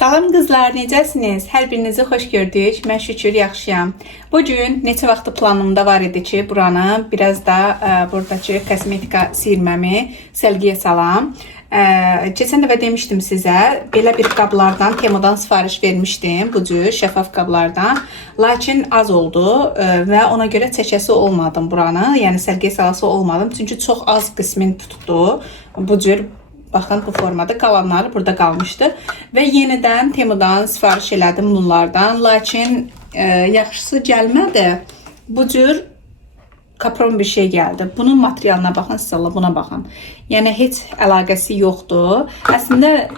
Salam qızlar, necəsiniz? Hər birinizi xoş gördük. Mən şükür yaxşıyam. Bu gün neçə vaxtı planımda var idi ki, buranı biraz da buradakı kosmetika sirməmi səlgiyə salam. Keçən dəfə demişdim sizə, belə bir qablardan, Temudan sifariş vermişdim, bu cür şəffaf qablardan. Lakin az oldu və ona görə çəkəsi olmadım buranı, yəni səlgiyə salası olmadım. Çünki çox az qismin tutdu bu cür. Baxın, bu formada qalanları burada qalmışdı. Və yenidən Temudan sifariş elədim bunlardan. Lakin yaxşısı gəlmədi. Bu cür kapron bir şey gəldi. Bunun materialına baxın, siz Allah buna baxın. Yəni heç əlaqəsi yoxdur. Əslində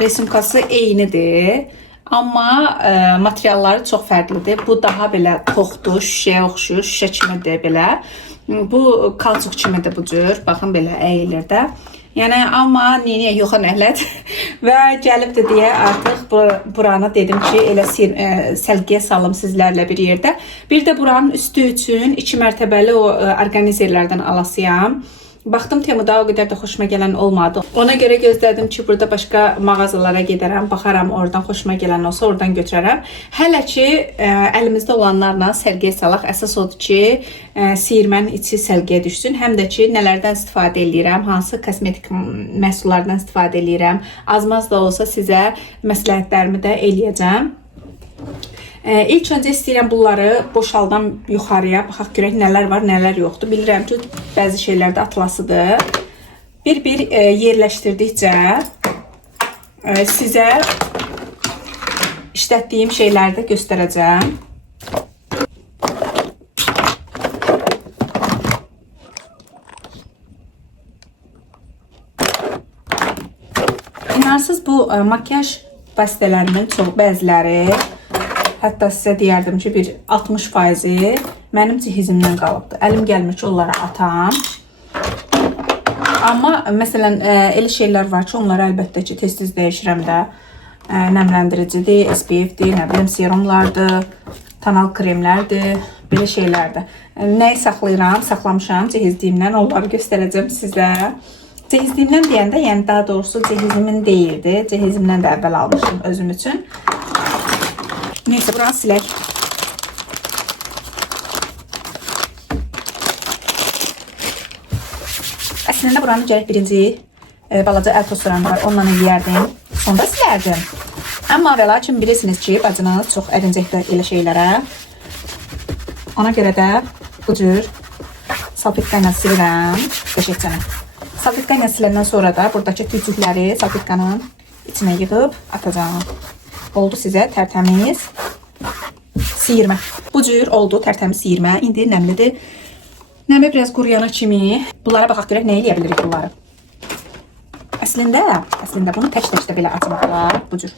resimkası eynidir. Amma materialları çox fərqlidir. Bu daha belə toxdur, şüşəyə oxşuyur, şüşə kimidir belə. Bu kalçuq kimidir bu cür. Baxın, belə əyilir də. Yəni, amma niyə yoxa nəhlət və gəlibdir deyə artıq buranı dedim ki, elə səlgiyə salım sizlərlə bir yerdə. Bir də buranın üstü üçün 2 mərtəbəli o orqanizerlərdən alasıyam. Baxdım, Temuda o qədər də xoşuma gələn olmadı. Ona görə gözlədim ki, burada başqa mağazalara gedərəm, baxaram, oradan xoşuma gələn olsa oradan götürərəm. Hələ ki, əlimizdə olanlarla sərgiyə salaq. Əsas odur ki, siyirmənin içi səlgiyə düşsün. Həm də ki, nələrdən istifadə edirəm, hansı kosmetik məhsullardan istifadə edirəm. Az-maz da olsa sizə məsləhətlərimi də eləyəcəm. İlk öncə istəyirəm bunları boşaldan yuxarıya baxaq görək nələr var, nələr yoxdur. Bilirəm ki, bəzi şeylərdə atlasıdır. Bir-bir yerləşdirdikcə sizə işlətdiyim şeyləri də göstərəcəm. İnarsız bu makyaj vasitələrimin çox bəziləri, hətta sizə deyərdim ki, bir 60%-i mənim cihazımdan qalıbdır. Əlim gəlmir ki, onları atam. Amma məsələn, elə şeylər var ki, onları əlbəttə ki, tez-tez dəyişirəm də. Nəmləndiricidir, SPF-dir, nə bilim, serumlardır, tonal kremlərdir, belə şeylərdir. Nəyi saxlayıram, saxlamışam cihazımdan, onları göstərəcəm sizə. Cihazımdan deyəndə, yəni daha doğrusu cihazimin deyildi. Cihazımdan da əvvəl almışım özüm üçün. Neyse, buranı silək. Əslində buranı gərək birinci balaca əl tozlarım var, onunla eləyərdim. Sonra silərdim. Amma və lakin bilirsiniz ki, bacınız çox ərincəkdir elə şeylərə. Ona görə də bu cür salfetka ilə silirəm. Qəşəngcənə. Salfetka ilə siləndən sonra da buradakı tücükləri salfetkanın içinə yığıb atacağım. Oldu sizə tərtəmiz siyirmə. Bu cür oldu tərtəmiz siyirmə. İndi nəmlidir. Nəmi biraz quruyana kimi. Bunlara baxaq görək nə eləyə bilirik bunları. Əslində bunu tək-tək də belə açmaq olar. Bu cür.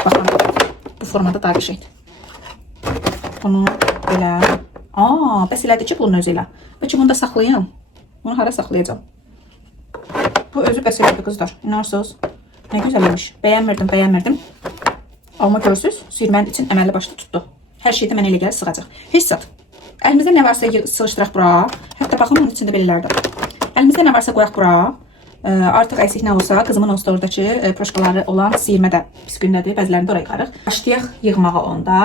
Baxın, bu formada daha qəşəngdir. Bunu belə. Bəs elədir ki, bunun özü ilə. Bəlkə bunu da saxlayın. Bunu hara saxlayacağım? Bu özü bəs elədir qızlar. İnarsınız? Nə gözəl imiş. Bəyənmirdim. Amma görürsünüz, siyirmənin için əməlli başlı tutdu. Hər şeydə mən elə gəlir sığacaq. Heç zat. Əlimizdə nə varsa sığışdıraq bura. Hətta baxın, bunun içində belələrdir. Əlimizdə nə varsa qoyaq bura. Artıq əksik nə olsa, qızımın olsa oradakı proşkaları olan siyirmə də pis gündədir. Bəzilərini də oraya yıxarıq. Başlayaq yığmağa onda.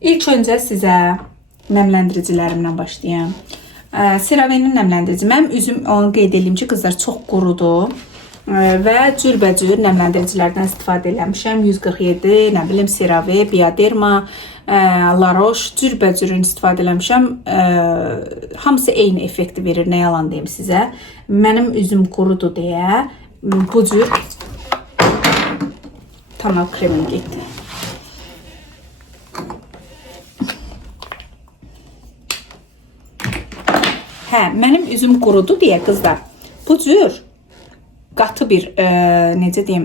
İlk öncə sizə nəmləndiricilərimdən başlayayım. CeraVe'nin nəmləndirici. Mənim üzüm, onu qeyd edeyim ki, qızlar çox qurudur. Və cürbəcür nəmləndiricilərdən istifadə eləmişəm. 147, nə bilim, CeraVe, Bioderma, La Roche cürbəcürün istifadə eləmişəm. Hamısı eyni effekti verir, nə yalan deyim sizə. Mənim üzüm qurudur deyə bu cür tonal kremim getdi. Mənim üzüm qurudu deyə qızlar bu cür qatı bir, necə deyim,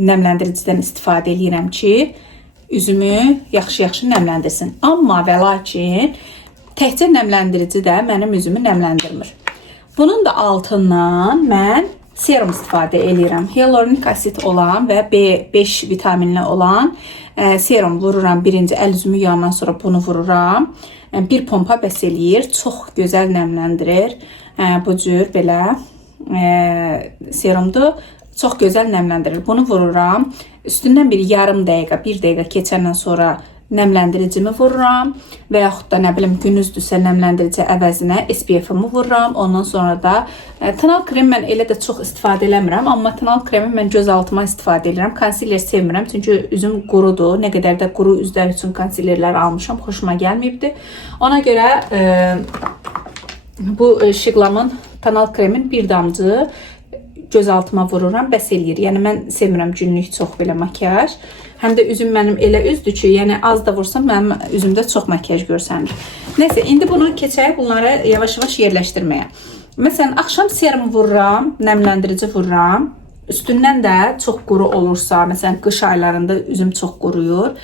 nəmləndiricidən istifadə edirəm ki, üzümü yaxşı-yaxşı nəmləndirsin. Amma və lakin təkcə nəmləndirici də mənim üzümü nəmləndirmir. Bunun da altından mən serum istifadə edirəm. Hyaluronik asid olan və B5 vitaminli olan serum vururam. Birinci əl üzümü yandan sonra bunu vururam. Bir pompa bəs eləyir. Çox gözəl nəmləndirir. Bu cür belə serumdur. çox gözəl nəmləndirir. Bunu vururam. Üstündən bir yarım dəqiqə, 1 dəqiqə keçəndən sonra nəmləndiricimi vururam və yaxud da nə bilim günüzdürsə nəmləndirici əvəzinə SPF-imi vururam. Ondan sonra da tonal krem mən elə də çox istifadə eləmirəm, amma tonal kremi mən göz altıma istifadə edirəm. Konsiler sevmirəm çünki üzüm qurudur. Nə qədər də quru üzlər üçün konsilerlər almışam, xoşuma gəlməyibdi. Ona görə bu Şiglamın tonal kremin bir damcı göz altıma vururam, bəs eləyir. Yəni mən sevmirəm günlük çox belə makyaj. Həm də üzüm mənim elə üzdür ki, yəni az da vursam mənim üzümdə çox makyaj görsənir. Nəysə, indi bunu keçək bunları yavaş-yavaş yerləşdirməyə. Məsələn, axşam serum vururam, nəmləndirici vururam. Üstündən də çox quru olursa, məsələn, qış aylarında üzüm çox quruyur.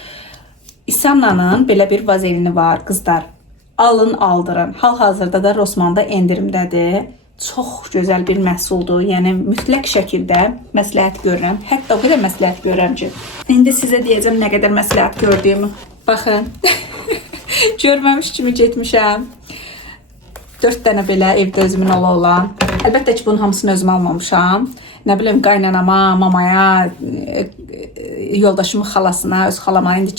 İsanna'nın belə bir vazelini var, qızlar. Alın, aldırın. Hal-hazırda da Rossmann'da endirimdədir. Çox gözəl bir məhsuldur. Yəni mütləq şəkildə məsləhət görürəm. Hətta o qədər məsləhət görürəm ki, indi sizə deyəcəm nə qədər məsləhət gördüyümü. Baxın. Görməmiş kimi getmişəm. 4 dənə belə evdə özümün olan. Əlbəttə ki, bunun hamısını özümə almamışam. Nə bilim, qaynanama, mamaya, yoldaşımın xalasına, öz xalama, indi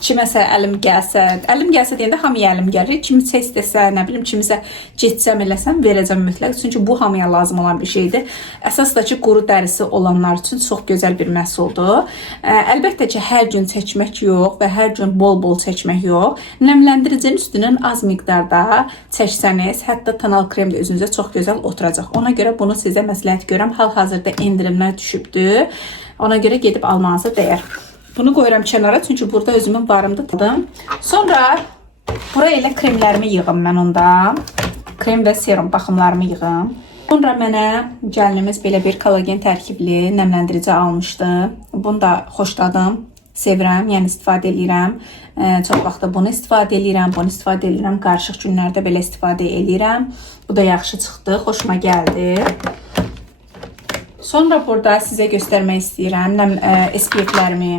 kiməsə əlim gəlsə deyəndə hamıya əlim gəlir. Kimisə istəsə, nə bilim, kimisə getsəm eləsəm verəcəm mütləq. Çünki bu hamıya lazım olan bir şeydir. Əsas da ki, quru dərisi olanlar üçün çox gözəl bir məhsuldur. Əlbəttə ki, hər gün çəkmək yox və hər gün bol-bol çəkmək yox. Nəmləndiricinin üstünün az miqdarda çəksəniz, hətta tonal krem də üzünüzə çox gözəl oturacaq. Ona görə bunu sizə məsləhət görürəm. Hal-hazırda endirimlər düşübdür. Ona görə gedib almanıza dəyər. Bunu qoyuram kənara, çünki burada özümün varımdır. Sonra buraya elə kremlərimi yığım mən onda. Krem və serum baxımlarımı yığım. Sonra mənə gəlinimiz belə bir kollagen tərkibli nəmləndirici almışdı. Bunu da xoşladım, sevirəm, yəni istifadə edirəm. Çox vaxtda bunu istifadə edirəm, qarışıq günlərdə belə istifadə edirəm. Bu da yaxşı çıxdı, xoşuma gəldi. Sonra burada sizə göstərmək istəyirəm SPF-lərimi.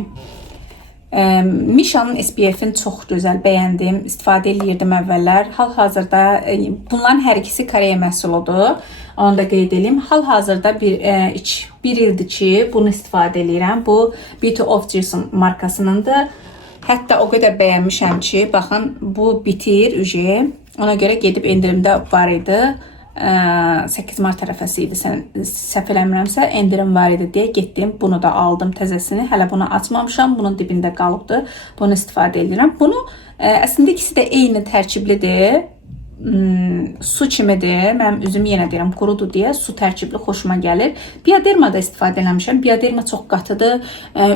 Misha'nın SPF-ini çox gözəl bəyəndim, istifadə edirdim əvvəllər. Hal-hazırda bunların hər ikisi Koreya məhsuludur. Onu da qeyd edeyim. Hal-hazırda bir ildir ki, bunu istifadə edirəm. Bu Beauty of Jason markasınındır. Hətta o qədər bəyənmişəm ki, baxın, bu bitir üje. Ona görə gedib endirimdə var idi. 8 mart tərəfəsi idi, səhv eləmirəmsə, endirim var idi deyə getdim, bunu da aldım təzəsini, hələ bunu açmamışam, bunun dibində qalıbdır, bunu istifadə edirəm. Bunu əslində ikisi də eyni tərkiblidir, su kimidir, mənim üzüm yenə deyirəm qurudur deyə su tərkibli xoşuma gəlir. Bioderma da istifadə eləmişəm, Bioderma çox qatıdır,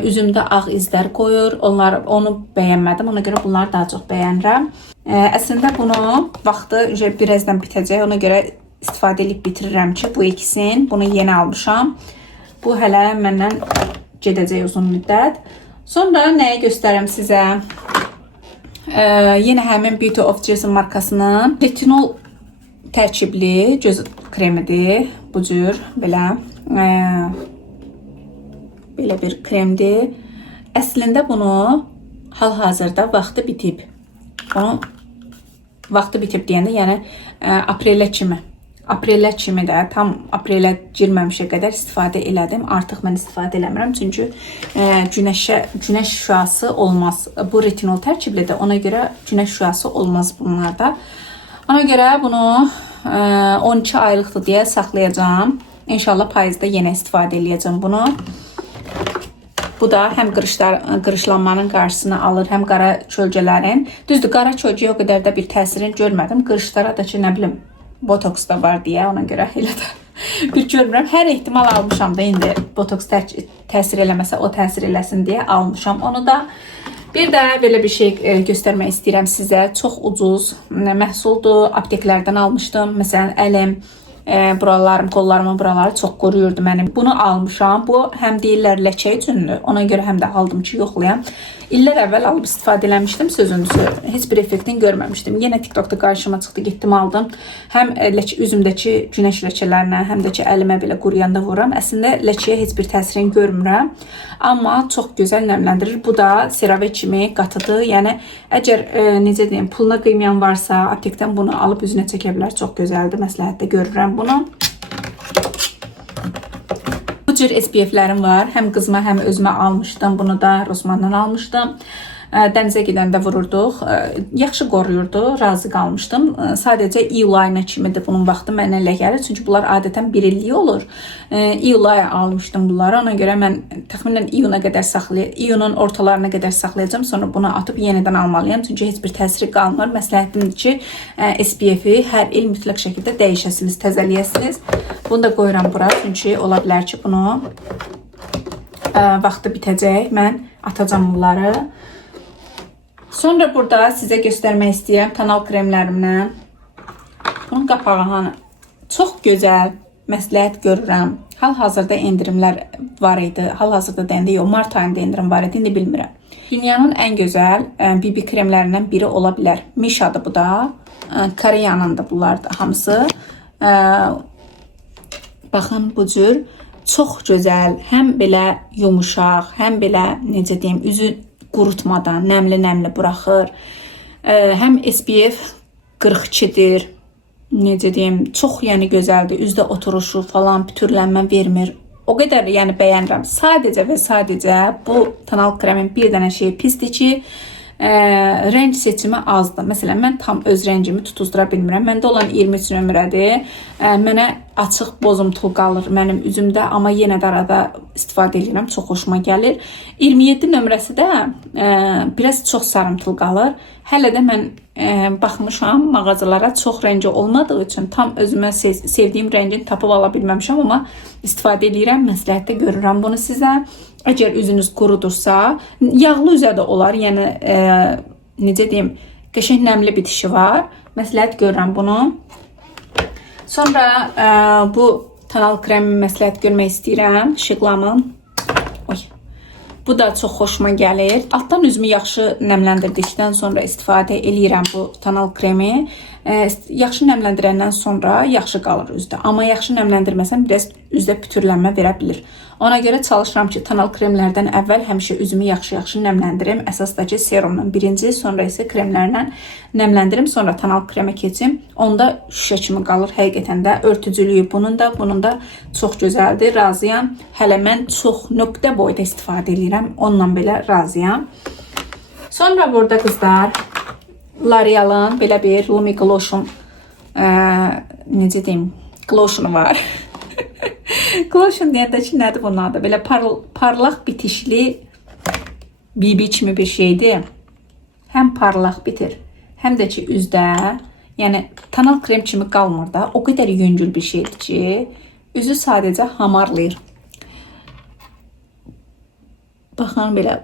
üzümdə ağ izlər qoyur, onu bəyənmədim, ona görə bunları daha çox bəyənirəm. Əslində bunu vaxtı birazdan bitəcək, ona görə istifadə edib bitirirəm ki, bu ikisini, bunu yeni almışam. Bu hələ məndən gedəcək uzun müddət. Sonra nəyi göstərəm sizə? Yenə həmin Beauty of Jason markasının retinol tərkibli göz kremidir. Bu cür belə bir kremdir. Əslində bunu hal-hazırda vaxtı bitib. Bunu vaxtı bitib deyəndə, yəni aprelə kimi də, tam aprelə girməmişə qədər istifadə elədim. Artıq mən istifadə eləmirəm, çünki günəş şüası olmaz. Bu retinol tərkiblidir, ona görə günəş şüası olmaz bunlarda. Ona görə bunu 12 aylıqdır deyə saxlayacağım. İnşallah payızda yenə istifadə eləyəcəm bunu. Bu da həm qırışlanmanın qarşısını alır, həm qara çölgələrin. Düzdür, qara çölgəyə o qədər də bir təsirini görmədim. Qırışlara da ki, nə bilim, botoks da var deyə, ona görə elə də bir görmürəm. Hər ehtimal almışam da, indi botoks təsir eləməsə, o təsir eləsin deyə almışam onu da. Bir də belə bir şey göstərmək istəyirəm sizə. Çox ucuz məhsuldur, apteklərdən almışdım. Məsələn, əlim, buralarım, qollarımın buraları çox qoruyurdu mənim. Bunu almışam. Bu həm deyirlər ləkə üçündür. Ona görə həm də aldım ki, yoxlayam. İllər əvvəl alıb istifadə eləmişdim, sözündüzü. Heç bir effektini görməmişdim. Yenə TikTokda qarşıma çıxdı, getdim aldım. Həm üzümdəki günəş ləkələrinə, həm də ki, əlimə belə quruyanda vururam. Əslində ləkəyə heç bir təsirini görmürəm. Amma çox gözəl nəmləndirir. Bu da CeraVe kimi qatıdır. Yəni, əgər necə deyim, puluna qıymayan varsa, aptekdən bunu alıb üzünə çəkə bilər. Çox gözəldir. Məsləhətdə görürəm bunu. Bu cür SPF-lərim var. Həm qızıma, həm özümə almışdım. Bunu da Rossmanndan almışdım. Dənizə gedəndə vururduq. Yaxşı qoruyurdu, razı qalmışdım. Sadəcə iyul ayına kimidir bunun vaxtı mənə elə gəlir. Çünki bunlar adətən 1 illik olur. İyul ayı almışdım bunları. Ona görə mən təxminən iyunun ortalarına qədər saxlayacağım. Sonra bunu atıp yenidən almalıyam. Çünki heç bir təsiri qalmır. Məsləhətimdir ki, SPF-i hər il mütləq şəkildə dəyişəsiniz, təzəliyəsiniz. Bunu da qoyuram bura. Çünki ola bilər ki, bunu vaxtı bitəcək. Mən atacağım bunları. Sonra burada sizə göstərmək istəyirəm tonal kremlərimlə. Bunun qapağı hanı? Çox gözəl, məsləhət görürəm. Hal-hazırda endirimlər var idi. Hal-hazırda deyəndə yox, mart ayında endirim var idi, indi bilmirəm. Dünyanın ən gözəl BB kremlərindən biri ola bilər. Misha'dır bu da. Koreyanındır bunlar da hamısı. Baxın bu cür çox gözəl, həm belə yumuşaq, həm belə necə deyim, üzü qurutmadan nəmli buraxır. Həm SPF 42-dir. Necə deyim, çox yəni gözəldir. Üzdə oturuşu falan pütürlənmə vermir. O qədər yəni bəyənirəm. Sadəcə və sadəcə bu tonal kremin bir dənə şeyi pisdir ki, renk seçimi azdır. Məsələn, mən tam öz rəngimi tutuzdura bilmirəm. Məndə olan 23 nömrədir. Mənə açıq bozumtul qalır mənim üzümdə, amma yenə də arada istifadə edirəm. Çox xoşuma gəlir. 27 nömrəsi də biraz çox sarımtıl qalır. Hələ də mən baxmışam mağazalara, çox rəngi olmadığı üçün tam özümə sevdiyim rəngini tapıb ala bilməmişəm, amma istifadə edirəm, məsləhətdə görürəm bunu sizə. Əgər üzünüz qurudursa, yağlı üzə də olar, yəni necə deyim, qəşəng nəmli bitişi var. Məsləhət görürəm bunu. Sonra bu tonal kremi məsləhət görmək istəyirəm. Şıqlamın. Bu da çox xoşuma gəlir. Altdan üzümü yaxşı nəmləndirdikdən sonra istifadə eləyirəm bu tonal kremi. Yaxşı nəmləndirəndən sonra yaxşı qalır üzdə. Amma yaxşı nəmləndirməsəm biraz üzdə pütürlənmə verə bilir. Ona görə çalışıram ki, tonal kremlərdən əvvəl həmişə üzümü yaxşı yaxşı nəmləndirim. Əsasdakı serumla birinci, sonra isə kremlərlə nəmləndirim, sonra tonal kremə keçim. Onda şüşə kimi qalır həqiqətən də. Örtücülüyü bunun da çox gözəldir. Razıyam. Hələ mən çox nöqtə boyda istifadə edirəm. Onunla belə razıyam. Sonra burada qızlar L'Oreal'ın belə bir Lumi Glotion necə deyim, glotionu var. Glotion deyəndə ki, nədir bunun adı? Belə parlaq bitişli BB kimi bir şeydir. Həm parlaq bitir, həm də ki üzdə, yəni tonal krem kimi qalmır da. O qədər yüngül bir şeydir ki, üzü sadəcə hamarlayır. Baxın belə,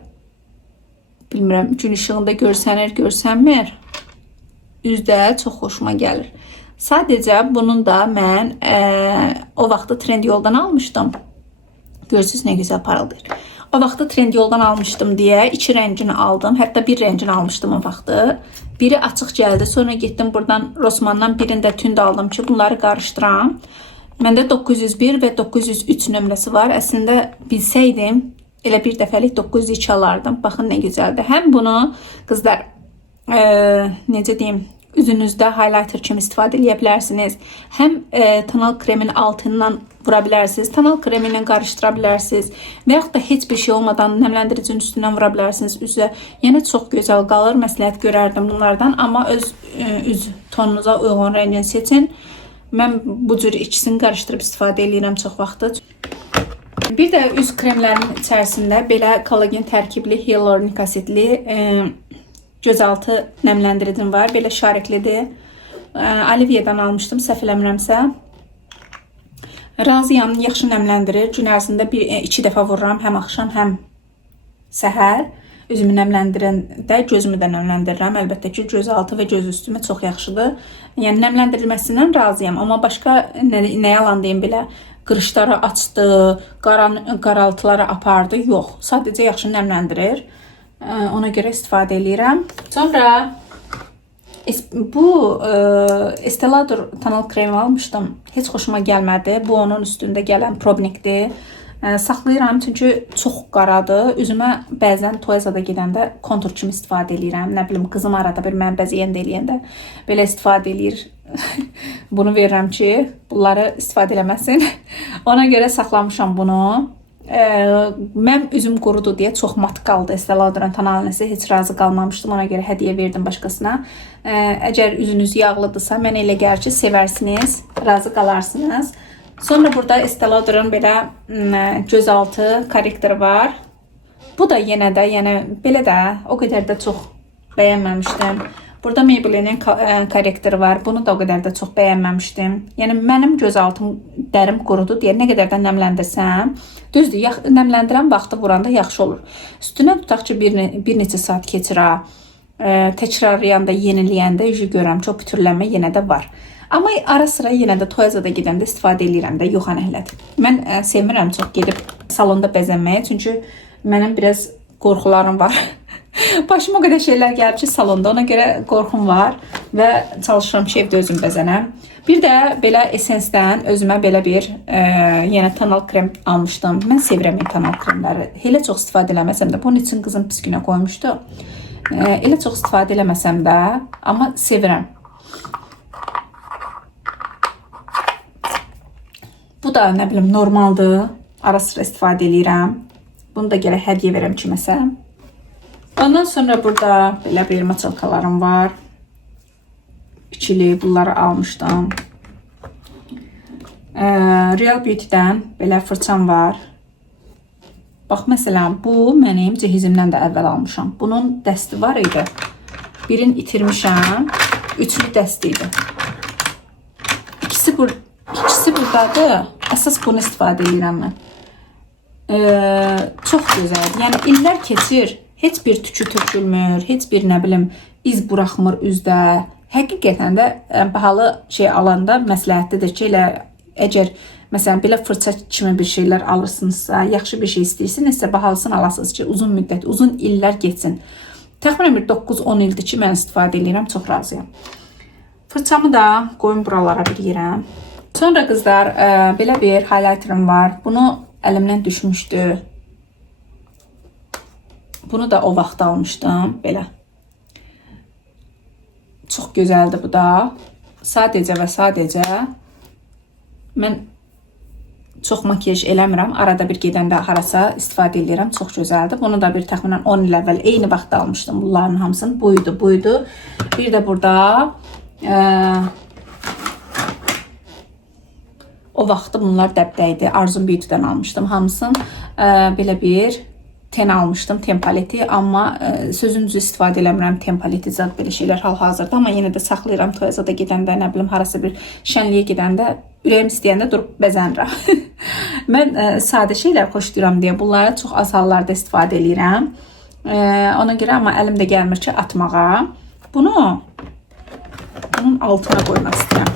bilmirəm, gün işığında görsənmir. Üzdə çox xoşuma gəlir. Sadəcə bunun da mən o vaxtı Trendyoldan almışdım. Görürsünüz nə gözəl parıldayır. O vaxtı Trendyoldan almışdım deyə 2 rəngini aldım. Hətta bir rəngini almışdım o vaxtı. Biri açıq gəldi. Sonra getdim buradan Rossmanndan birində tünd aldım ki, bunları qarışdıram. Məndə 901 və 903 nömrəsi var. Əslində bilsəydim elə bir dəfəlik 902 alardım. Baxın nə gözəldir. Həm bunu qızlar necə deyim, üzünüzdə highlighter kimi istifadə edə bilərsiniz. Həm tonal kremin altından vura bilərsiniz, tonal kremi ilə qarışdıra bilərsiniz və yaxud da heç bir şey olmadan nəmləndiricinin üstündən vura bilərsiniz üzə. Yəni çox gözəl qalır. Məsləhət görərdim bunlardan, amma öz üz tonunuza uyğun rəngini seçin. Mən bu cür ikisini qarışdırıb istifadə edirəm çox vaxtı. Bir də üz kremlərinin içərisində belə kollagen tərkibli hyaluronik asidli gözaltı nəmləndiricim var. Belə şariklidir. Olivia'dan almışdım, səhv eləmirəmsə. Razıyam, yaxşı nəmləndirir. Gün ərzində 2 dəfə vururam, həm axşam, həm səhər. Üzümü nəmləndirəndə gözümü də nəmləndirirəm. Əlbəttə ki, göz altı və göz üstümə çox yaxşıdır. Yəni nəmləndirilməsindən razıyam. Amma başqa nə yalan deyim, belə qırışları açdı, qaraltıları apardı. Yox, sadəcə yaxşı nəmləndirir. Ona görə istifadə edirəm. Sonra bu Estée Lauder tonal kremi almışdım. Heç xoşuma gəlmədi. Bu onun üstündə gələn Probnikdir. Saxlayıram çünki çox qaradır. Üzümə bəzən toyazada gedəndə kontur kimi istifadə edirəm. Nə bilim qızım arada bir mən bəzəyəndə eləyəndə belə istifadə eləyir. Bunu verirəm ki, bunları istifadə eləməsin. Ona görə saxlamışam bunu. Mənim üzüm qurudu deyə çox mat qaldı. Estee Lauder'ın tonalnəsi heç razı qalmamışdım. Ona görə hədiyyə verdim başqasına. Əgər üzünüz yağlıdırsa, mənə elə gəlir ki, sevərsiniz, razı qalarsınız. Sonra burada Estee Lauder'ın belə gözaltı korrektoru var. Bu da yenə də, yəni belə də o qədər də çox bəyənməmişdim. Burada Maybelline'in korrektoru var. Bunu da o qədər də çox bəyənməmişdim. Yəni mənim gözaltım, dərim qurudu deyə nə qədər də nəmləndirsəm, düzdür, nəmləndirən vaxtı vuranda yaxşı olur. Üstünə tutaq ki, bir neçə saat keçirə, təkrarlayanda, yeniləyəndə görürəm ki, o pütürlənmə yenə də var. Amma ara sıra yenə də toyazada gedəndə istifadə edirəm də, yox ənəhlədir. Mən sevmirəm çox gedib salonda bəzənməyə, çünki mənim biraz qorxularım var. Başıma o qədər şeylər gəlib ki, salonda, ona görə qorxum var və çalışıram ki, evdə özüm bəzənəm. Bir də belə Essence-dən özümə belə bir yenə tonal krem almışdım. Mən sevirəm tonal kremləri. Elə çox istifadə eləməsəm də, bunun üçün qızım pis günə qoymuşdu. Elə çox istifadə eləməsəm də, amma sevirəm. Bu da nə bilim normaldır. Ara sıra istifadə edirəm. Bunu da gərək hədiyyə verəm kiməsə. Ondan sonra burada belə bir maçalkalarım var. İkili bunları almışdım. Real Beauty'dən belə fırçam var. Bax məsələn bu mənim cehizimdən də əvvəl almışam. Bunun dəsti var idi. Birini itirmişəm. Üçlü dəsti idi. İkisi buradadır. Əsas bunu istifadə edirəm mən. Çox gözəldir. Yəni illər keçir. Heç bir tükü tökülmür, heç bir nə bilim iz buraxmır üzdə. Həqiqətən də bahalı şey alanda məsləhətlidir ki, elə əgər məsələn belə fırça kimi bir şeylər alırsınızsa, yaxşı bir şey istəyirsinizsə, bahalısını alasınız ki, uzun müddət, uzun illər geçsin. Təxminən bir 9-10 ildir ki, mən istifadə edirəm, çox razıyam. Fırçamı da qoyun buralara bir yerəm. Sonra qızlar, belə bir highlighterim var. Bunu əlimdən düşmüşdü. Bunu da o vaxt almışdım, belə. Çox gözəldir bu da. Sadəcə və sadəcə mən çox makyaj eləmirəm. Arada bir gedəndə harasa istifadə edirəm. Çox gözəldir. Bunu da bir təxminən 10 il əvvəl eyni vaxtda almışdım. Bunların hamısını buydu. Bir də burada o vaxtı bunlar dəbdə idi. Arzum Beauty'dən almışdım. Hamısını belə bir ten almışdım, ten paleti, amma sözünüzü istifadə eləmirəm, ten paleti zat belə şeylər hal-hazırda, amma yenə də saxlayıram toyazada gedəndə, nə bilim, harasa bir şənliyə gedəndə, ürəyim istəyəndə durub bəzənirəm. Mən sadə şeylər xoşlayıram deyə bunları çox az hallarda istifadə edirəm. Ona görə amma əlimdə gəlmir ki, atmağa. Bunun altına qoymaq istəyirəm.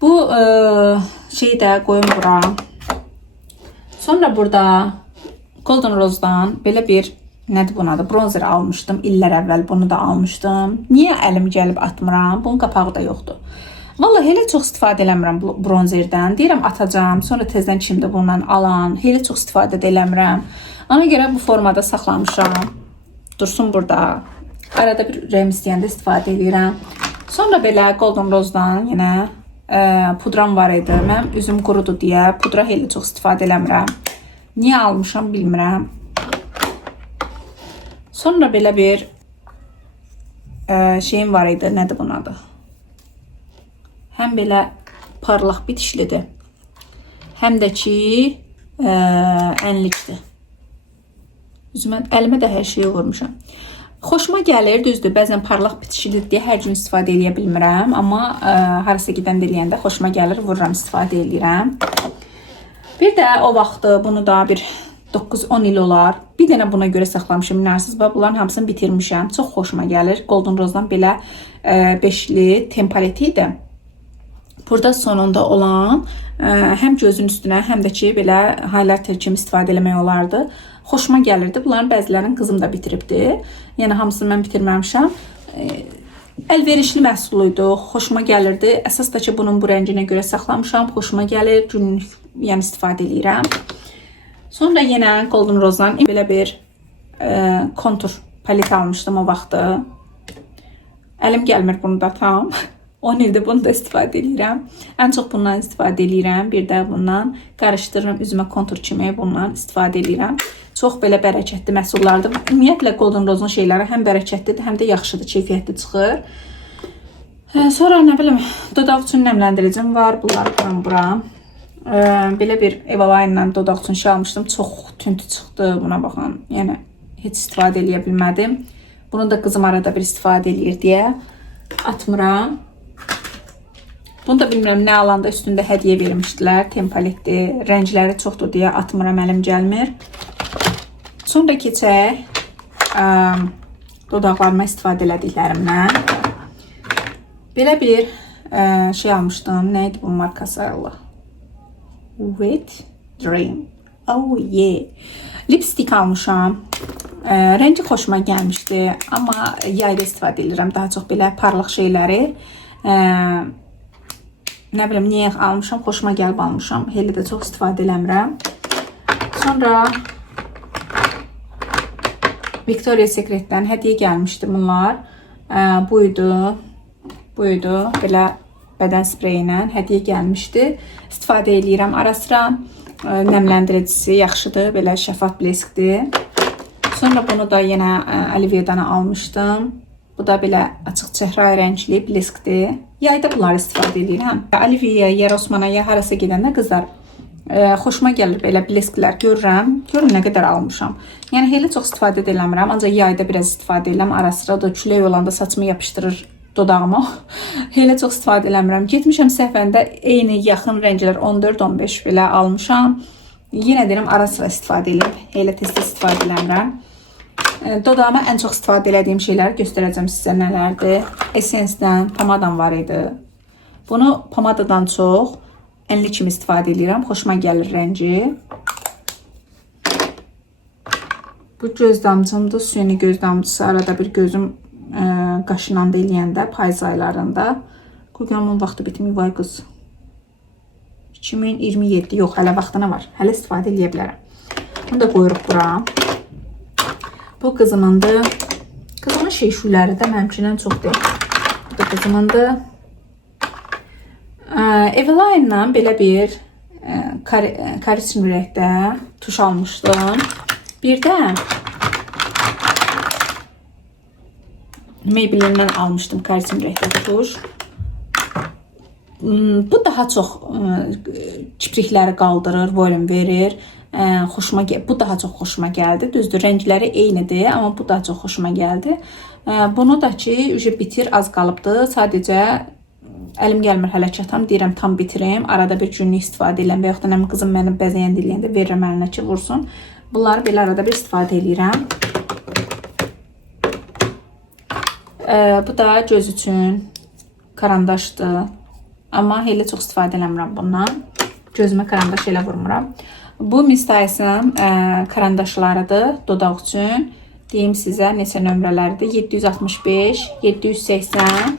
Bu şeyi də qoyun bura. Sonra burada Golden Rose'dan belə bir, nədir bunun adı, bronzer almışdım. İllər əvvəl bunu da almışdım. Niyə əlim gəlib atmıram? Bunun qapağı da yoxdur. Vallahi elə çox istifadə eləmirəm bronzerdən. Deyirəm atacağım, sonra tezdən kimdə bundan alan. Elə çox istifadə də eləmirəm. Ona görə bu formada saxlamışam. Dursun burada. Arada bir ürəyim istəyəndə istifadə edirəm. Sonra belə Golden Rose'dan yenə pudram var idi. Mənim üzüm qurudu deyə pudra elə çox istifadə eləmirəm. Niyə almışam bilmirəm. Sonra belə bir şeyim var idi. Nədir bunun adı? Həm belə parlaq bitişlidir. Həm də ki ənlikdir. Üzümə, əlimə də hər şeyi vurmuşam. Xoşuma gəlir, düzdür, bəzən parlaq bitişlidir deyə hər gün istifadə edə bilmirəm, amma harasa gedəndə eləyəndə xoşuma gəlir, vururam, istifadə edirəm. Bir də o vaxtı bunu da bir 9-10 il olar. Bir dənə buna görə saxlamışım, inarsınız, bunların hamısını bitirmişəm. Çox xoşuma gəlir. Golden Rose'dan belə 5'li ten paleti idi. Burada sonunda olan həm gözün üstünə, həm də ki belə highlighter kimi istifadə eləmək olardı. Xoşuma gəlirdi. Bunların bəzilərinin qızım da bitiribdi. Yəni hamısını mən bitirməmişəm. əlverişli məhsuluydu, xoşuma gəlirdi. Əsas da ki, bunun bu rənginə görə saxlamışam, xoşuma gəlir, günlük yəni istifadə edirəm. Sonra yenə Golden Rose'dan belə bir kontur palet almışdım o vaxtı. Əlim gəlmir bunu da tam. 10 ildir bunu da istifadə edirəm. Ən çox bundan istifadə edirəm. Bir də bundan qarışdırıram, üzümə kontur kimi bundan istifadə edirəm. Çox belə bərəkətli məhsullardır. Ümumiyyətlə Golden Rose'un şeyləri həm bərəkətlidir, həm də yaxşıdır, keyfiyyətli çıxır. Sonra nə bilim, dodaq üçün nəmləndiricim var. Bunları qoyum bura. Belə bir Evaline-dan dodaq üçün şey almışdım. Çox tüntü çıxdı buna baxın. Yəni heç istifadə edə bilmədim. Bunu da qızım arada bir istifadə edir deyə atmıram. Bunu da bilmirəm nə alanda üstündə hədiyyə vermişdilər. Tempaletdir. Rəngləri çoxdur deyə atmıram, əlim gəlmir. Sonra keçək dodaqlarıma istifadə elədiklərimdən. Belə bir şey almışdım. Nə idi bu markası? Wet Dream. Oh yeah. Lipstick almışam. Rəngi xoşuma gəlmişdi. Amma yayda istifadə edirəm. Daha çox belə parlaq şeyləri. Nə bilim, niyə almışam? Xoşuma gəlib almışam. Elə də çox istifadə eləmirəm. Sonra Victoria's Secret'dən hədiyyə gəlmişdi bunlar. Buydu. Belə bədən spreyi ilə hədiyyə gəlmişdi. İstifadə edirəm ara sıra. Nəmləndiricisi yaxşıdır. Belə şəffaf bleskdir. Sonra bunu da yenə Olivia'dan almışdım. Bu da belə açıq çəhrayı rəngli bleskdir. Yayda bunları istifadə edirəm. Olivia, ya Osmanaya harasa gedəndə qızlar xoşuma gəlir belə blesklər görürəm. Görün nə qədər almışam. Yəni elə çox istifadə eləmirəm, ancaq yayda biraz istifadə edirəm. Ara sıra da külək olanda saçımı yapışdırır dodağıma. Elə çox istifadə eləmirəm. Getmişəm səhvəndə eyni yaxın rənglər 14-15 belə almışam. Yenə deyirəm ara sıra istifadə edirəm. Elə tez-tez istifadə eləmirəm. Dodağıma ən çox istifadə elədiyim şeyləri göstərəcəm sizə nələrdir. Essence-dən pomadam var idi. Bunu pomadadan çox ənli kimi istifadə edirəm. Xoşuma gəlir rəngi. Bu göz damcımdır. Süni göz damcısı. Arada bir gözüm qaşınanda eləyəndə, payız aylarında. Qoyqamın vaxtı bitmir, vay qız. 2027, yox, hələ vaxtına var. Hələ istifadə eləyə bilərəm. Bunu da qoyuruq bura. Bu qızımındır. Qızımın şeyşüləri də mənimkindən çox deyil. Bu da qızımındır. Evaline-dan belə bir karisin ürəkdə tuş almışdım. Bir də Maybelline-dən almışdım karisin ürəkdə tuş. Bu daha çox kiprikləri qaldırır, volüm verir. Bu daha çox xoşuma gəldi. Düzdür, rəngləri eynidir, amma bu daha çox xoşuma gəldi. Bunu da ki, bitir, az qalıbdı. Sadəcə əlim gəlmir hələ çatam, deyirəm tam bitirim. Arada bir günlük istifadə edirəm və yaxud da nəmin qızım mənim bəzəyən diləyəndə verirəm əlinə ki, vursun. Bunları belə arada bir istifadə edirəm. Bu da göz üçün karandaşdır. Amma elə çox istifadə eləmirəm bundan. Gözümə karandaş elə vurmuram. Bu Miss Dyson karandaşlarıdır dodaq üçün. Deyim sizə neçə nömrələrdir. 765, 780.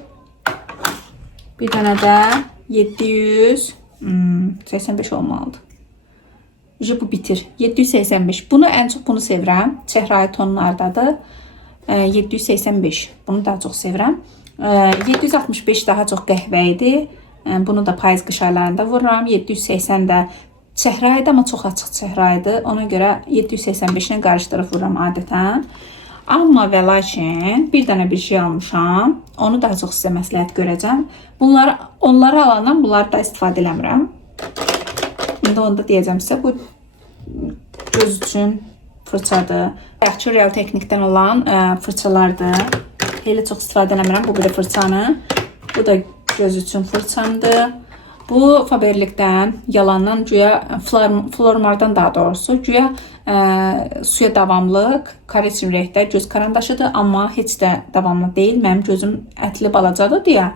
Bir dənə də 785 olmalıdır. Bu bitir. 785. Bunu ən çox bunu sevirəm. Çəhrayı tonlardadır. 785. Bunu daha çox sevirəm. 765 daha çox qəhvə idi. Bunu da payız qış aylarında vururam. 780 də çəhrayıdır, amma çox açıq çəhrayıdır. Ona görə 785 ilə qarışdırıb vururam adətən. Amma və lakin bir dənə bir şey almışam. Onu daha çox sizə məsləhət görəcəm. Onları alandan bunları da istifadə eləmirəm. İndi onu da deyəcəm sizə. Bu göz üçün fırçadır. Yaxşı Real Teknikdən olan fırçalardır. Elə çox istifadə eləmirəm bu bir fırçanı. Bu da göz üçün fırçamdır. Bu Faberlic'dən yalandan güya Flormar'dan daha doğrusu güya suya davamlı karesin ürəkdə göz karandaşıdır, amma heç də davamlı deyil. Mənim gözüm ətli balacadır deyə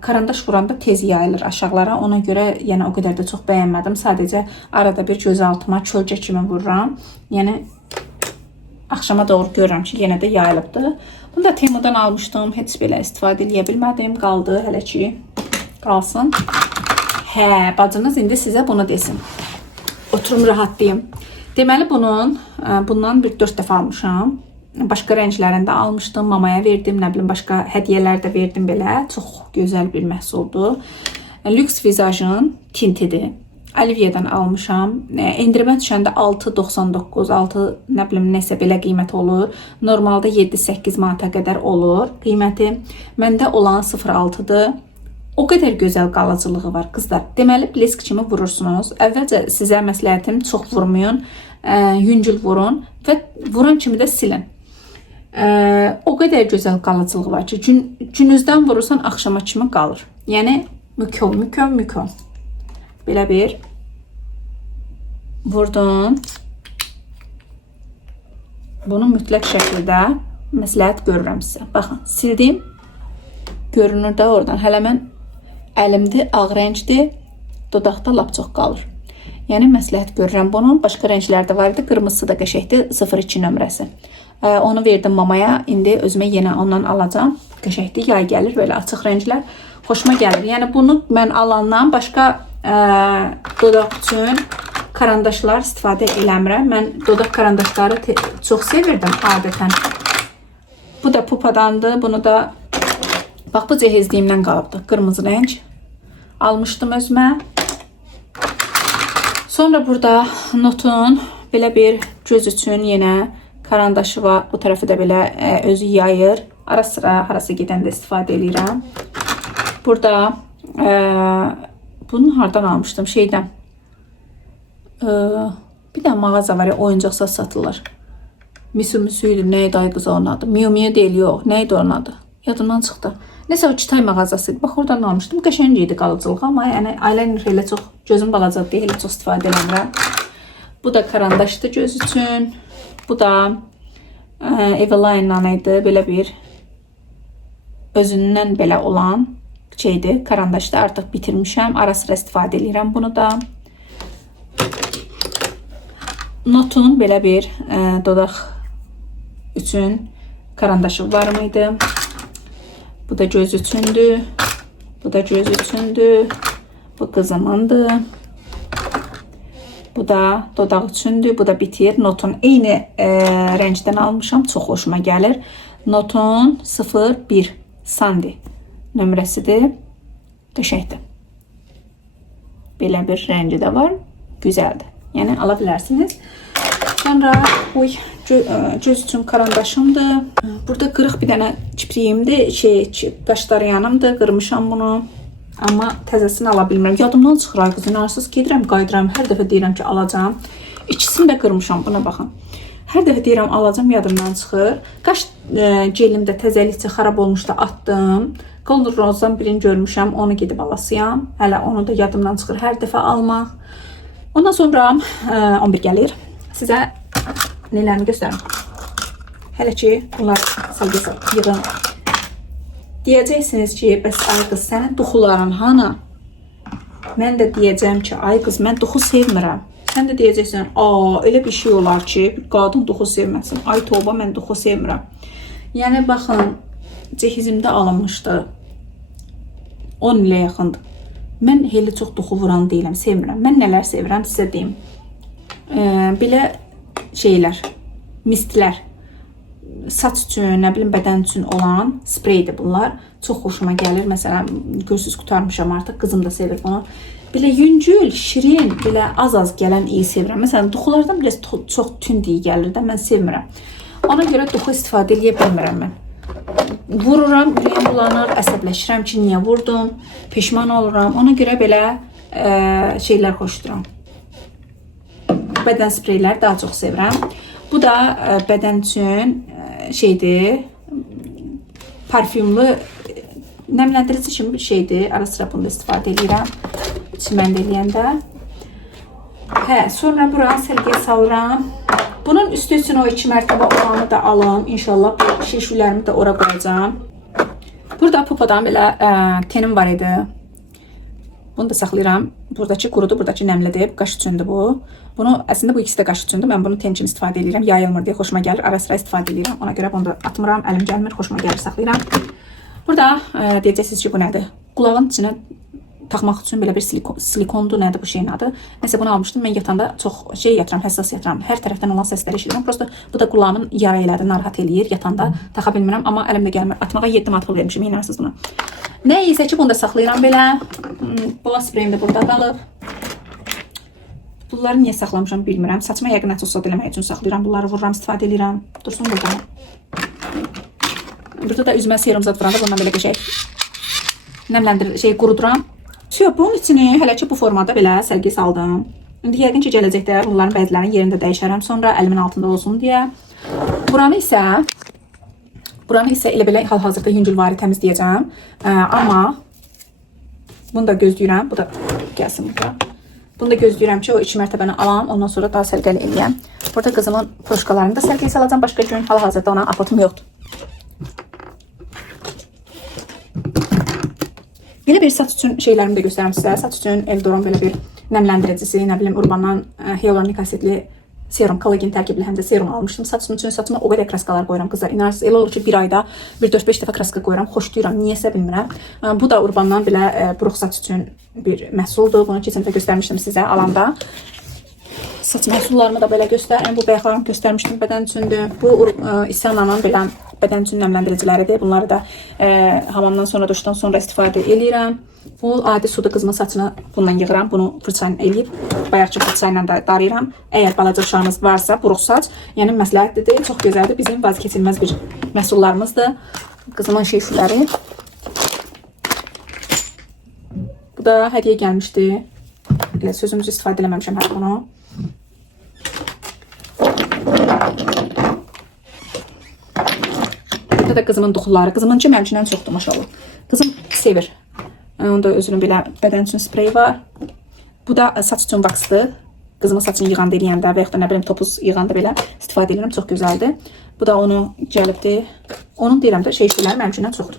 karandaş vuranda tez yayılır aşağılara. Ona görə yəni o qədər də çox bəyənmədim. Sadəcə arada bir göz altıma kölgə kimi vururam. Yəni axşama doğru görürəm ki, yenə də yayılıbdır. Bunu da Temu'dan almışdım. Heç belə istifadə edə bilmədim. Qaldı hələ ki. Qalsın. Hə, bacınız indi sizə bunu desin. Oturum rahatlayım. Deməli bundan bir 4 dəfə almışam. Başqa rənglərində almışdım. Mamaya verdim. Nə bilim başqa hədiyyələr də verdim belə. Çox gözəl bir məhsuldur. Lüks Visajın tintidir. Olivia'dan almışam. Endirmə düşəndə 6.99, 6 nə bilim nəsə belə qiymət olur. Normalda 7-8 manata qədər olur qiyməti. Məndə olan 0.6-dır. O qədər gözəl qalıcılığı var qızlar. Deməli blesk kimi vurursunuz. Əvvəlcə sizə məsləhətim çox vurmayın. Yüngül vurun və vuran kimi də silin. O qədər gözəl qalıcılığı var ki, günüzdən vurursan axşama kimi qalır. Yəni mükemmel. Belə bir vurdum. Bunu mütləq şəkildə məsləhət görürəm sizə. Baxın, sildim. Görünür də oradan. Hələ mən əlimdə ağ rəngdir. Dodaqda lap çox qalır. Yəni məsləhət görürəm bunun. Başqa rənglər də var idi. Qırmızısı da qəşəngdir. 02 nömrəsi. Onu verdim mamaya. İndi özümə yenə ondan alacağım. Qəşəngdir. Yay gəlir belə açıq rənglər. Xoşuma gəlir. Yəni bunu mən alandan başqa dodaq üçün karandaşlar istifadə eləmirəm. Mən dodaq karandaşları çox sevirdim adətən. Bu da Pupadandır. Bunu da bax bu cehizliyimdən qalıbdı. Qırmızı rəng almışdım özümə. Sonra burada Notun belə bir göz üçün yenə karandaşı var. Bu tərəfi də belə özü yayır. Ara sıra harası gedəndə istifadə edirəm. Burada bunu hardan almışdım? Şeydən. Bir də mağaza var ya, oyuncaqsa satılır. Müsü-müsüydü. Neydi ay qız onun adı? Miu deyil, yox. Neydi onun adı? Yadımdan çıxdı. Nəsə o Kitay mağazasıydı. Bax oradan almışdım. Qəşəng idi qalıcılığı, amma yəni eyeliner elə çox gözüm balacadır deyə elə çox istifadə edirəm. Bu da karandaşdır göz üçün. Bu da Eveline-dan idi. Belə bir özündən belə olan şeydir. Karandaşda artıq bitirmişəm. Ara sıra istifadə edirəm bunu da. Notun belə bir dodaq üçün karandaşı var mıydı? Bu da göz üçündür. Bu da göz üçündür. Bu qızımındır. Bu da dodaq üçündür. Bu da bitir. Notun eyni rəngdən almışam. Çox xoşuma gəlir. Notun 01 Sandy nömrəsidir. Qəşəngdir. Belə bir rəngi də var. Gözəldir. Yəni ala bilərsiniz. Sonra göz üçün karandaşımdır. Burada qırıq bir dənə kipriyimdir. Qaşları yanımdır. Qırmışam bunu. Amma təzəsini ala bilmirəm. Yadımdan çıxır ay qızı. İnarsız gedirəm, qaydıram. Hər dəfə deyirəm ki, alacağam. İkisini də qırmışam. Buna baxın. Hər dəfə deyirəm alacağam, yadımdan çıxır. Qaş gelim də təzəlikcə xarab olmuş da atdım. Golden Rose'dan birini görmüşəm. Onu gedib alasıyam. Hələ onu da yadımdan çıxır hər dəfə almaq. Ondan sonra 11 gəlir. Sizə nələrini göstərim. Hələ ki bunlar yığın. Deyəcəksiniz ki, bəs ay qız sənin duxuların hanı? Mən də deyəcəm ki, ay qız mən duxu sevmirəm. Sən də deyəcəksən, elə bir şey olar ki, bir qadın duxu sevməsin. Ay toba, mən duxu sevmirəm. Yəni baxın, cehizimdə alınmışdı. 10 ilə yaxındır. Mən elə çox duxu vuran deyiləm, sevmirəm. Mən nələr sevirəm sizə deyim. Belə şeylər, mistlər, saç üçün, nə bilim bədən üçün olan spreydir bunlar. Çox xoşuma gəlir. Məsələn, görsüz qutarmışam artıq, qızım da sevir bunu. Belə yüngül, şirin, belə az-az gələn iyi sevirəm. Məsələn, duxulardan biraz çox tünd iyi gəlir də, mən sevmirəm. Ona görə duxu istifadə edə bilmirəm mən. Vururam, ürəyim bulanır, əsəbləşirəm ki, niyə vurdum, peşman oluram. Ona görə belə şeylər xoşduram. Bədən spreyləri daha çox sevirəm. Bu da bədən üçün şeydir, parfümlü nəmləndirici kimi bir şeydir. Ara sıra bunu da istifadə edirəm. Çiməndə eləyəndə. Sonra bura səlgiyə salıram. Bunun üstü üçün o 2 mərtəbə olanı da alım. İnşallah bu şişülərimi də ora qoyacağım. Burada Pupadan belə tenim var idi. Bunu da saxlayıram. buradakı qurudur, buradakı nəmlidir. Qaş üçündür bu. Bunu əslində bu ikisi də qaş üçündür. Mən bunu ten kimi istifadə edirəm. Yayılmır deyə xoşuma gəlir. Ara sıra istifadə edirəm. Ona görə bunu da atmıram. Əlim gəlmir, xoşuma gəlir, saxlayıram. Burada deyəcəksiniz ki, bu nədir? Qulağın içinə taxmaq üçün belə bir silikondur, nədir bu şeyin adı? Nəsə bunu almışdım. Mən yatanda çox yatıram, həssas yatıram. Hər tərəfdən olan səsləri eşidirəm. Prosta bu da qulağımın yara elədi, narahat eləyir. Yatanda taxa bilmirəm, amma əlimdə gəlmir. Atmağa 7 manat pul vermişəm, inanırsınız buna. Nə isə ki, bunu da saxlayıram belə. Boğa spreyim də burada qalıb. Bunları niyə saxlamışam bilmirəm. Saçma yəqin ətrusat eləmək üçün saxlayıram. Bunları vururam, istifadə edirəm. Dursun burada. Burada da üzümə serum zad vuranda bundan belə qəşəng nəmləndirir, quruduram. Bunun içini hələ ki bu formada belə sərgiyə saldım. İndi yəqin ki gələcəkdə bunların bəzilərinin yerində dəyişərəm. Sonra əlimin altında olsun deyə. Buranı isə elə belə hal-hazırda yüngülvari təmizləyəcəm. Amma bunu da gözləyirəm. Bu da gəlsin burada. Bunu da gözləyirəm ki, o 2 mərtəbəni alam, ondan sonra daha sərgəli eləyəm. Burada qızımın poşkalarını da sərgiyə salacağım. Başqa gün hal-hazırda ona apatım yoxdur. Belə bir saç üçün şeylərimi də göstərəm sizə. Saç üçün Eldoron belə bir nəmləndiricisi, nə bilim Urbandan hyaluronik asidli serum, kollagen tərkibli həm də serum almışdım. Saçım üçün saçıma o qədər kraskalar qoyuram qızlar. İnanırsınız, elə olur ki, bir ayda 4-5 dəfə kraska qoyuram. Xoşlayıram, niyəsə bilmirəm. Bu da Urbandan belə buruq saç üçün bir məhsuldur. Bunu keçən dəfə göstərmişdim sizə alanda. Saç məhsullarımı da belə göstərirəm. Bu bayaqlarımı göstərmişdim, bədən üçündür. Bu İsananın belə bədən üçün nəmləndiriciləridir. Bunları da hamamdan sonra, duşdan sonra istifadə edirəm. Bu adi suda qızımın saçını bundan yığıram. Bunu fırçayla eləyib, bayaqçı fırçayla da darayıram. Əgər balaca uşağınız varsa, buruq saç, yəni məsləhətlidir, çox gözəldir. Bizim vazgeçilməz bir məhsullarımızdır. Qızımın şeyfləri. Bu da hədiyyə gəlmişdi. Elə sözümüzü istifadə eləməmişəm hər bunu. Burada da qızımın duxulları. Qızımınki məmkindən çoxdur, maşallah. Qızım sevir. Onda özünün belə bədən üçün spreyi var. Bu da saç üçün vaksdır. Qızımın saçını yığanda eləyəndə və yaxud da nə bilim topuz yığanda belə istifadə edirəm. Çox gözəldir. Bu da onu gəlibdir. Onun deyirəm də şeyləri məmkindən çoxdur.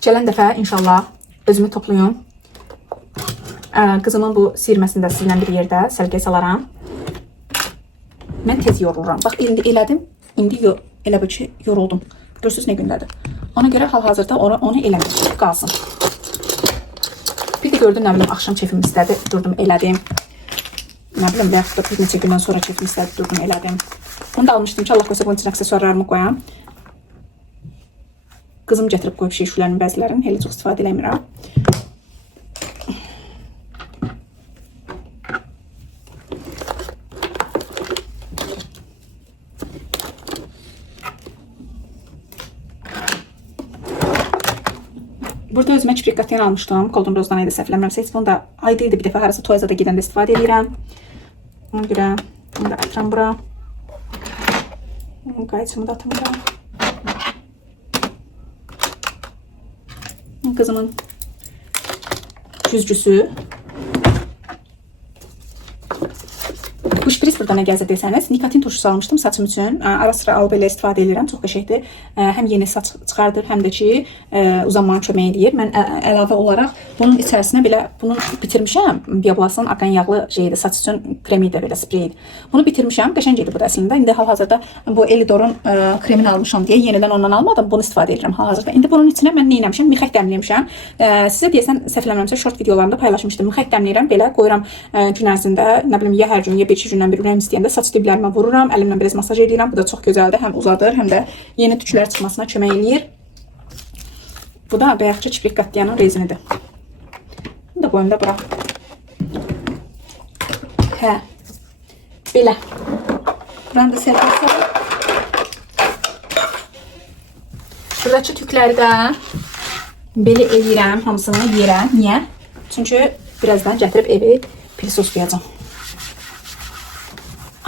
Gələn dəfə inşallah özümü toplayım. Qızımın bu sirməsində silən bir yerdə sərgiyə salaram. Mən tez yoruluram. Bax, indi elədim. İndi elə bir ki, yoruldum. Görürsünüz nə gündədir. Ona görə hal-hazırda onu elədim. Qalsın. Bir də gördüm, nə bilim, axşam keyfim istədi. Durdum, elədim. Nə bilim, və yaxud da bir neçə gündən sonra keyfim istədi. Durdum, elədim. Bunu da almışdım ki, Allah qoysa bunun için aksesuarlarımı qoyam. Qızım gətirib qoyub şeyşülərinin bəzilərini. Hələ çox istifadə eləmirəm. Burada özümə kiprik qatiyan almışdım. Golden Rose'dan idi, səhvləmirəmsə. Heç bunu da ayda idi bir dəfə harasa Toyazada gedəndə istifadə edirəm. Ona görə bunu da atıram bura. Qayçımı da atım bura. Kızımın güzgüsü. Bu şpris burada nə gəzir desəniz, nikotin turşusu almışdım saçım üçün. Ara sıra alıb elə istifadə edirəm. Çox qəşəngdir. Həm yeni saç çıxardır, həm də ki uzanmağına kömək edir. Mən əlavə olaraq bunun içərisinə belə bunu bitirmişəm. Bioblas'ın argan yağlı şeydir, saç üçün kremi də belə spreydir. Bunu bitirmişəm. Qəşəng idi bu da əslində. İndi hal-hazırda bu Elidor'un kremini almışam deyə yenidən ondan almadım. Bunu istifadə edirəm hal-hazırda. İndi bunun içinə mən nə etmişəm? Mixək dəmləymişəm. Sizə deyəsən səhvləmirəmsə short videolarımda paylaşmışdım. Mixək dəmləyirəm, belə qoyuram gün ərzində, nə bilim, ya hər gün, ya 1-2 gündən bir ürəyim istəyəndə saç diblərimə vururam, əlimlə biraz masaj edirəm. Bu da çox gözəldir. Həm uzadır, həm də yeni tüklər çıxmasına kömək eləyir. Bu da bayaqçı kiprik qatiyanın rezinidir. Bunu da qoyum da bura. Hə. Belə. Buranı da sərbəst. Buradakı tükləri də belə eləyirəm, hamısını yerə. Niyə? Çünki birazdan gətirib evi pilisoslayacağım.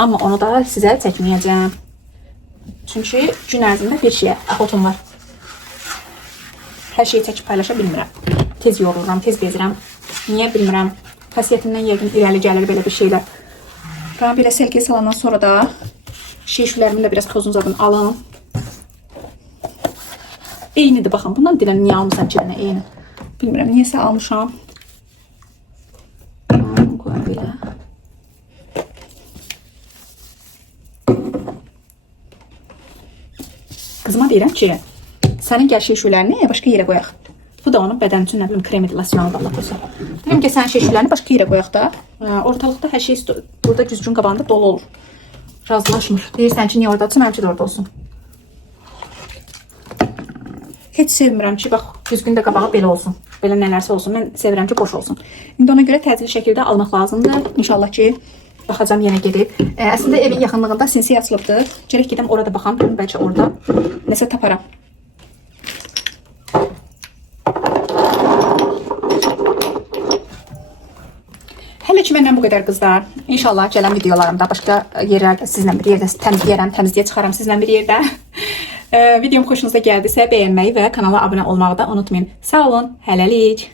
Amma onu da sizə çəkməyəcəm. Çünki gün ərzində bir şeyə axotum var. Hər şeyi çəkib paylaşa bilmirəm. Tez yoruluram, tez bezirəm. Niyə bilmirəm. Xasiyyətimdən yəqin irəli gəlir belə bir şeylər. Buranı belə sərgiyə salandan sonra da Şişlərimi də biraz tozunu zaten alın. Eynidir, baxın. Bundan deyirəm, niyə almışam ki, mənə eyni. Bilmirəm, niyəsə almışam. Qoyun belə. Qızıma deyirəm ki, sənin gəl şişələrini başqa yerə qoyaq. Bu da onun bədən üçün, nə bilim, krem edilasyon alıb Allah qoysa. Deyirəm ki, sənin şişələrini başqa yerə qoyaq da. Ortalıqda hər şey burada güzgün qabağında dolu olur. Razılaşmır. Deyirsən ki, niyə oradadırsa, mənim ki də orada olsun. Heç sevmirəm ki, bax, düzgün də qabağı belə olsun. Belə nələrsə olsun. Mən sevirəm ki, boş olsun. İndi ona görə təcili şəkildə almaq lazımdır. İnşallah ki, baxacam yenə gedib. Əslində evin yaxınlığında sinsi açılıbdır. Gərək gedim orada baxam. Bəlkə orada nəsə taparam. Hələ ki, məndən bu qədər qızlar. İnşallah gələn videolarımda başqa yerlərdə sizlə bir yerdə təmizləyərəm, təmizliyə çıxaram sizlə bir yerdə. Videom xoşunuza gəldisə bəyənməyi və kanala abunə olmağı da unutmayın. Sağ olun, hələlik.